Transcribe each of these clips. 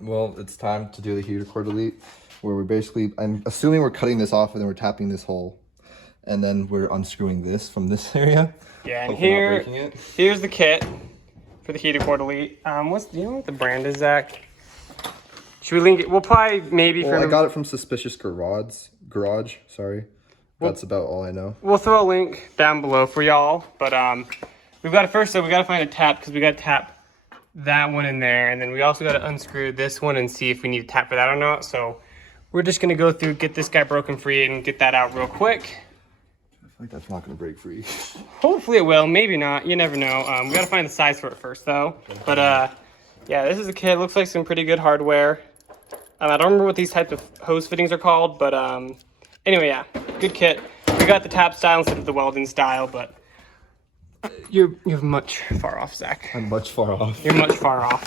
Well, it's time to do the heater core delete, where we're basically, I'm assuming we're cutting this off and then we're tapping this hole. And then we're unscrewing this from this area. Yeah, and here's the kit for the heater core delete. Do you know what the brand is, Zach? Should we link it? We'll probably I got it from Suspicious Garage, sorry. That's about all I know. We'll throw a link down below for y'all. But we got to find a tap, because we got to tap that one in there, and then we also got to unscrew this one and see if we need a tap for that or not. So we're just gonna go through, get this guy broken free, and get that out real quick. I think that's not gonna break free. Hopefully it will, maybe not. You never know. We gotta find the size for it first, though. But yeah, this is a kit. Looks like some pretty good hardware. I don't remember what these types of hose fittings are called, but anyway, yeah, good kit. We got the tap style instead of the Weldon style, but you're much far off, Zach. I'm much far off. You're much far off.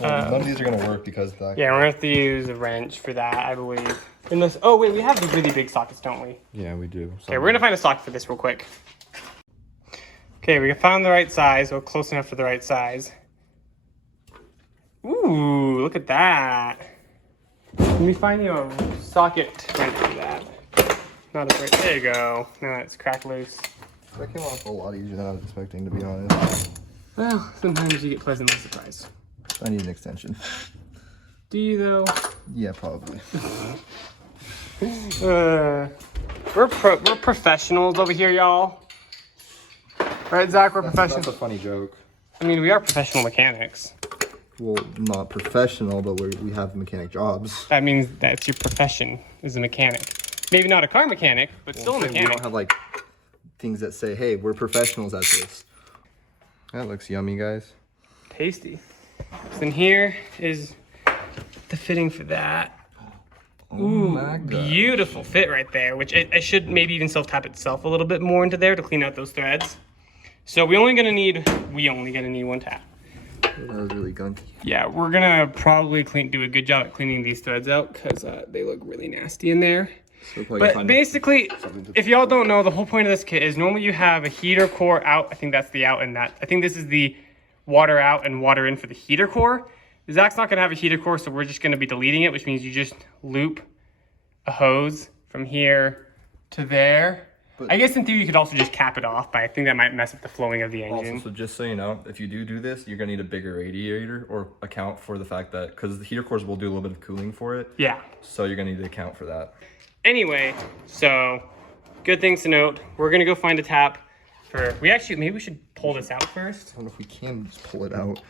Well, none of these are gonna work because of that. Yeah, we're gonna have to use a wrench for that, I believe. Unless, oh wait, we have the really big sockets, don't we? Yeah, we do. Okay, we're gonna find a socket for this real quick. Okay, we found the right size, or close enough for the right size. Ooh, look at that. Let me find you a socket right for that. Not as right. There you go. Now it's cracked loose. That came off a lot easier than I was expecting, to be honest. Well, sometimes you get pleasantly surprised. I need an extension. Do you though? Yeah, probably. We're professionals over here, y'all. Right, Zach? We're professionals. That's a funny joke. I mean, we are professional mechanics. Well, not professional, but we have mechanic jobs. That means that's your profession, is a mechanic. Maybe not a car mechanic, but still a mechanic. We don't have like things that say, "Hey, we're professionals at this." That looks yummy, guys. Tasty. So then here is the fitting for that. Ooh, beautiful fit right there, which I should maybe even self-tap itself a little bit more into there to clean out those threads. So we only gonna need one tap. That was really gunky. Yeah, we're gonna probably do a good job at cleaning these threads out, because they look really nasty in there. So but basically, if y'all don't know, the whole point of this kit is normally you have a heater core out. I think that's the out, and that I think this is the water out and water in for the heater core. Zach's not gonna have a heater core, so we're just gonna be deleting it, which means you just loop a hose from here to there. But I guess in theory you could also just cap it off, but I think that might mess up the flowing of the engine. Also, so just so you know, if you do this, you're gonna need a bigger radiator, or account for the fact that, because the heater cores will do a little bit of cooling for it. Yeah. So you're gonna need to account for that. Anyway, so good things to note. We're gonna go find a tap for, maybe we should pull this out first. I don't know if we can just pull it out.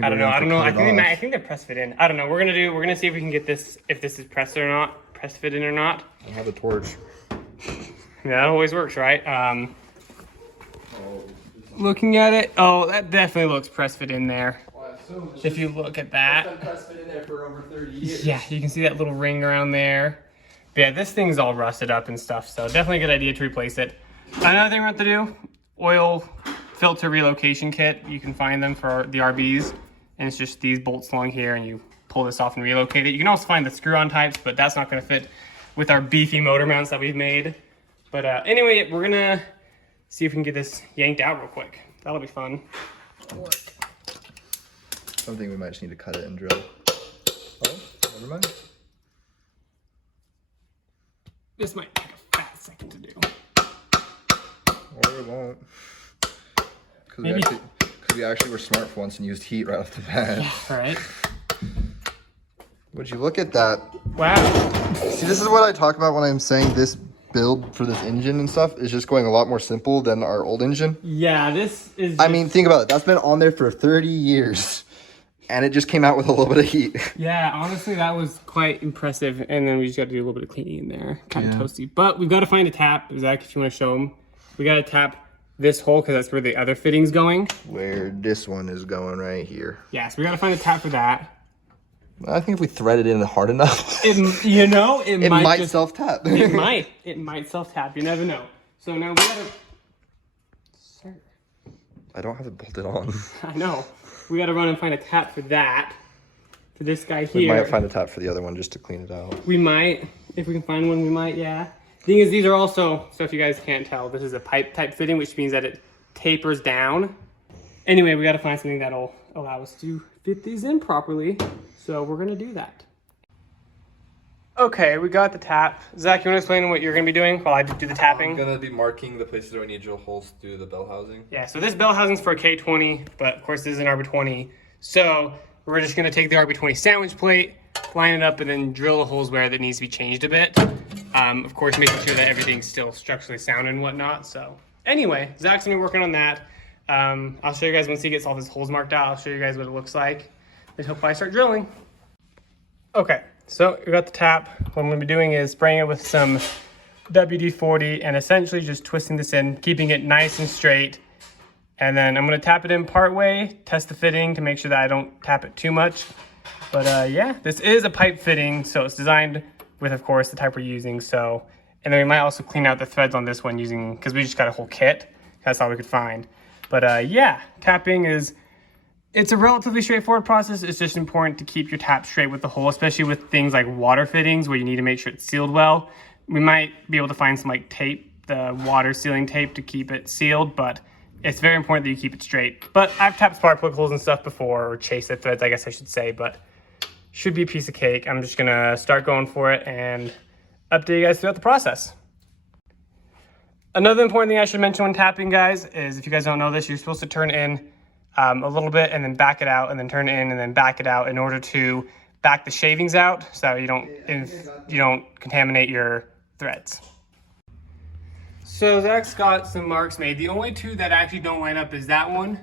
I don't know. I think they're press fit in. I don't know. We're gonna see if we can get this, if this is press fit in or not. I have a torch. Yeah, that always works, right? Looking at it, oh, that definitely looks press fit in there. Well, if you look at that. It's been press fit in there for over 30 years. Yeah, you can see that little ring around there. But yeah, this thing's all rusted up and stuff, so definitely a good idea to replace it. Another thing we have to do, oil filter relocation kit. You can find them for the RBs, and it's just these bolts along here, and you pull this off and relocate it. You can also find the screw-on types, but that's not gonna fit with our beefy motor mounts that we've made. But anyway, we're gonna see if we can get this yanked out real quick. That'll be fun. Something we might just need to cut it and drill. Oh, never mind. This might take a fat second to do. Or it won't. Because we actually were smart for once and used heat right off the bat. Yeah, right. Would you look at that? Wow. See, this is what I talk about when I'm saying this build for this engine and stuff is just going a lot more simple than our old engine. Yeah, this is just... I mean, think about it. That's been on there for 30 years. And it just came out with a little bit of heat. Yeah, honestly, that was quite impressive. And then we just got to do a little bit of cleaning in there. Kind of toasty. But we've got to find a tap. Zach, if you want to show them. We got to tap this hole because that's where the other fitting's going. Where this one is going right here. Yeah, so we got to find a tap for that. I think if we thread it in hard enough, it might self-tap. It might self-tap. You never know. So now we gotta... Sir. I don't have it bolted on. I know. We gotta run and find a tap for that. For this guy here. We might find a tap for the other one just to clean it out. We might. If we can find one, we might, yeah. Thing is, these are also, so if you guys can't tell, this is a pipe type fitting, which means that it tapers down. Anyway, we gotta find something that'll allow us to fit these in properly. So we're gonna do that. Okay, we got the tap. Zach, you wanna explain what you're gonna be doing while I do the tapping? I'm gonna be marking the places where we need drill holes through the bell housing. Yeah, so this bell housing's for a K20, but of course this is an RB20. So we're just gonna take the RB20 sandwich plate, line it up, and then drill the holes where that needs to be changed a bit. Of course, making sure that everything's still structurally sound and whatnot. So anyway, Zach's gonna be working on that. I'll show you guys once he gets all his holes marked out. I'll show you guys what it looks like. Then he'll probably start drilling. Okay, so we got the tap. What I'm gonna be doing is spraying it with some WD-40 and essentially just twisting this in, keeping it nice and straight. And then I'm gonna tap it in part way, test the fitting to make sure that I don't tap it too much. But yeah, this is a pipe fitting, so it's designed with, of course, the type we're using. So, and then we might also clean out the threads on this one using, because we just got a whole kit. That's all we could find. But yeah, tapping it's a relatively straightforward process. It's just important to keep your tap straight with the hole, especially with things like water fittings where you need to make sure it's sealed well. We might be able to find some like tape, the water sealing tape to keep it sealed, but it's very important that you keep it straight. But I've tapped spark plug holes and stuff before, or chased the threads, I guess I should say, but should be a piece of cake. I'm just gonna start going for it and update you guys throughout the process. Another important thing I should mention when tapping, guys, is if you guys don't know this, you're supposed to turn in a little bit and then back it out, and then turn it in and then back it out in order to back the shavings out so you don't contaminate your threads. So Zach's got some marks made. The only two that actually don't line up is that one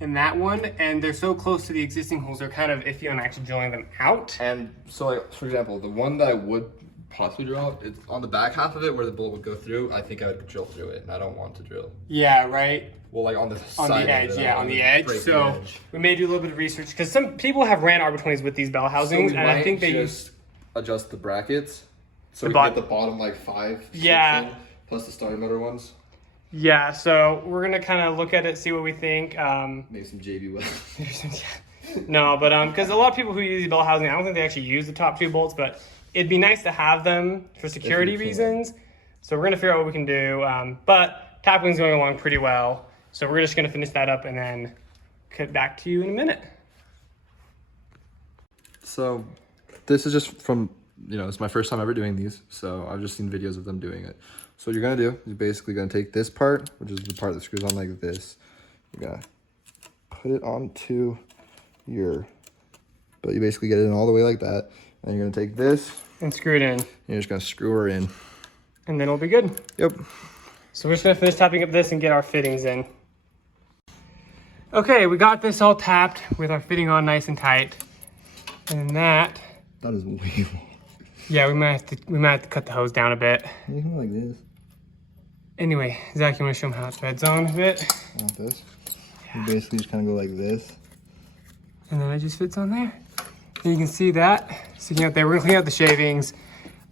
and that one, and they're so close to the existing holes, they're kind of iffy on actually drilling them out. And so, like, for example, the one that I would possibly drill out, it's on the back half of it where the bullet would go through. I think I would drill through it, and I don't want to drill. Yeah, right? Well, like on the on side the edge, of it, yeah, on the edge. So we may do a little bit of research, because some people have ran RB20s with these bell housings, and I think they use adjust the brackets so the we can get the bottom like 5, 6 in, plus the starting motor ones. Yeah, so we're gonna kind of look at it, see what we think. Maybe some JB welds. No, but because a lot of people who use the bell housing, I don't think they actually use the top 2 bolts, but it'd be nice to have them for security reasons. So we're gonna figure out what we can do. But tapping's going along pretty well, so we're just gonna finish that up and then cut back to you in a minute. So this is just from, it's my first time ever doing these, so I've just seen videos of them doing it. So what you're gonna do is you're basically gonna take this part, which is the part that screws on like this. You're gonna put it onto but you basically get it in all the way like that. And you're gonna take this and screw it in. And you're just gonna screw her in. And then it'll be good. Yep. So we're just gonna finish tapping up this and get our fittings in. Okay, we got this all tapped with our fitting on nice and tight. And that is way long. Yeah, we might have to cut the hose down a bit. You can go like this. Anyway, Zach, you want to show them how it threads on a bit? Like this. Yeah. You basically just kind of go like this. And then it just fits on there. And you can see that sticking out there. We're gonna clean out the shavings.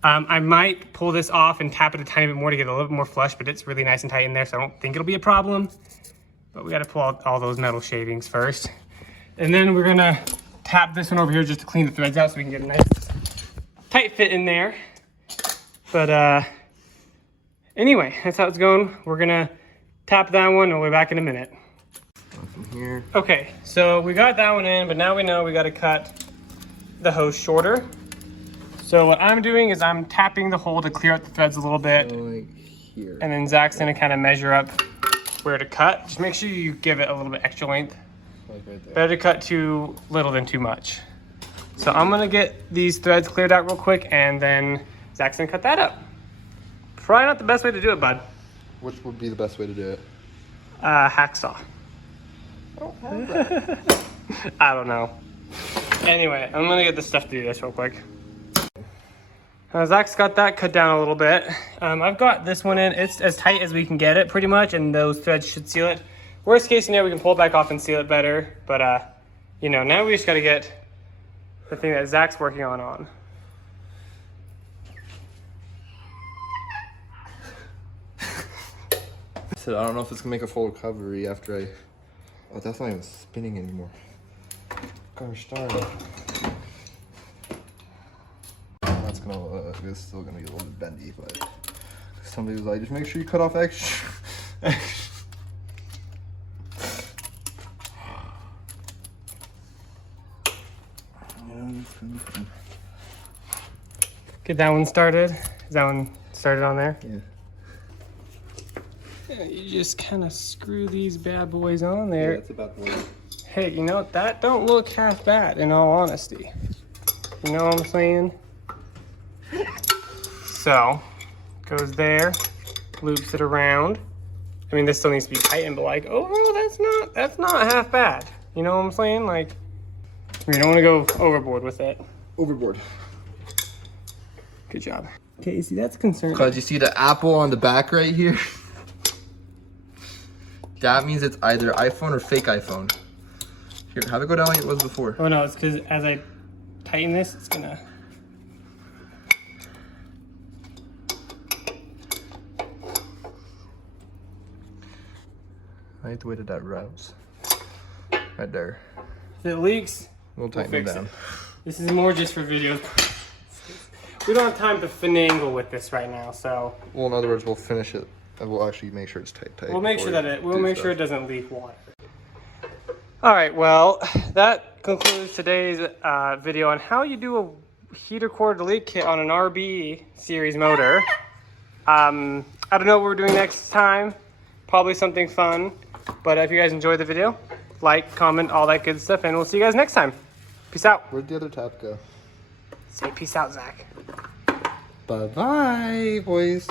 I might pull this off and tap it a tiny bit more to get a little bit more flush, but it's really nice and tight in there, so I don't think it'll be a problem. But we gotta pull out all those metal shavings first. And then we're gonna tap this one over here just to clean the threads out so we can get a nice tight fit in there. But anyway, that's how it's going. We're gonna tap that one and we'll be back in a minute. From here. Okay, so we got that one in, but now we know we gotta cut the hose shorter. So what I'm doing is I'm tapping the hole to clear out the threads a little bit. So like here. And then Zach's gonna kind of measure up where to cut. Just make sure you give it a little bit extra length. Like right there. Better to cut too little than too much. So I'm gonna get these threads cleared out real quick, and then Zach's gonna cut that up. Probably not the best way to do it, bud. Which would be the best way to do it? Hacksaw. I don't know. Anyway, I'm gonna get this stuff to do this real quick. Zach's got that cut down a little bit. I've got this one in. It's as tight as we can get it pretty much, and those threads should seal it. Worst case scenario, we can pull it back off and seal it better. But now we just gotta get the thing that Zach's working on. I don't know if it's gonna make a full recovery after I... Oh, that's not even spinning anymore. Gosh darn it. That's gonna, it's still gonna get a little bit bendy, but somebody was like, just make sure you cut off extra. Get that one started. Is that one started on there? Yeah. Yeah, you just kind of screw these bad boys on there. Yeah, that's about the way. Hey, you know, that don't look half bad in all honesty. You know what I'm saying? So, goes there, loops it around. I mean, this still needs to be tightened, but like, overall, that's not half bad. You know what I'm saying? Like, you don't want to go overboard with it. Overboard. Good job. Okay, see, that's concerning. Because you see the apple on the back right here? That means it's either iPhone or fake iPhone. Here, have it go down like it was before. Oh no, it's because as I tighten this, it's gonna... I hate the way that routes. Right there. If it leaks, we'll tighten it down. This is more just for videos. We don't have time to finagle with this right now, so... Well, in other words, we'll finish it and we'll actually make sure it's tight. We'll make sure that we'll make sure it doesn't leak water. All right, well, that concludes today's video on how you do a heater core delete kit on an RB series motor. I don't know what we're doing next time. Probably something fun. But if you guys enjoyed the video, like, comment, all that good stuff, and we'll see you guys next time. Peace out. Where'd the other tap go? Say peace out, Zach. Bye-bye, boys.